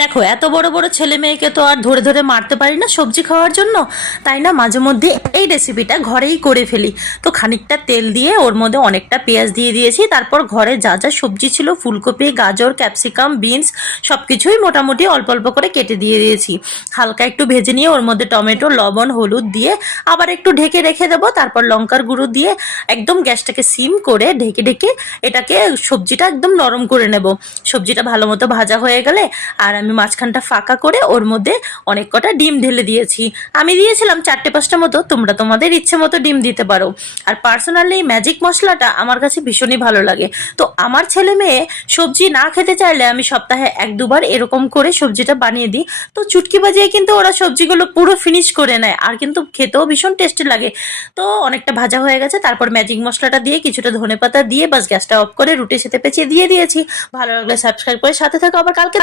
দেখো, এত বড় বড় ছেলে মেয়েকে তো আর ধরে ধরে মারতে পারি না সবজি খাওয়ার জন্য। তাই না, মাঝে মধ্যে এই রেসিপিটা ঘরেই করে ফেলি। তো খানিকটা তেল দিয়ে ওর মধ্যে অনেকটা পেঁয়াজ দিয়ে দিয়েছি, তারপর ঘরে যা যা সবজি ছিল ফুলকপি, গাজর, ক্যাপসিকাম, বিনস সব কিছুই মোটামুটি অল্প অল্প করে কেটে দিয়ে দিয়েছি। হালকা একটু ভেজে নিয়ে ওর মধ্যে টমেটো, লবণ, হলুদ দিয়ে আবার একটু ঢেকে রেখে দেবো। তারপর লঙ্কার গুঁড়ো দিয়ে একদম গ্যাসটাকে সিম করে ঢেকে ঢেকে এটাকে সবজিটা একদম নরম করে নেব। সবজিটা ভালো মতো ভাজা হয়ে গেলে আর আমি মাঝখানটা ফাঁকা করে ওর মধ্যে অনেক কটা ডিম ঢেলে দিয়েছি। আমি দিয়েছিলাম 4-5টা মতো, তোমরা তোমাদের ইচ্ছে মতো ডিম দিতে পারো। আর পার্সোনালি ম্যাজিক মশলাটা আমার কাছে ভীষণই ভালো লাগে। তো আমার ছেলে মেয়ে সবজি না খেতে চাইলে আমি সপ্তাহে 1-2বার এরকম করে সবজিটা বানিয়ে দিই। তো চুটকি বাজিয়ে কিন্তু ওরা সবজিগুলো পুরো ফিনিশ করে নেয়, আর কিন্তু খেতেও ভীষণ টেস্টি লাগে। তো অনেকটা ভাজা হয়ে গেছে, তারপর ম্যাজিক মশলাটা দিয়ে কিছুটা ধনেপাতা দিয়ে বাস গ্যাসটা অফ করে রুটির সাথে পেঁচিয়ে দিয়ে দিয়েছি। ভালো লাগলে সাবস্ক্রাইব করে সাথে থাকো। আবার কালকে